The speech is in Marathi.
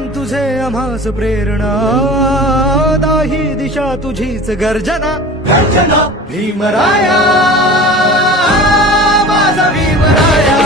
जीवन तुझे आम्हास प्रेरणा. दाही दिशा तुझीच गर्जना. गर्जना. भीमराया माझा भीमराया.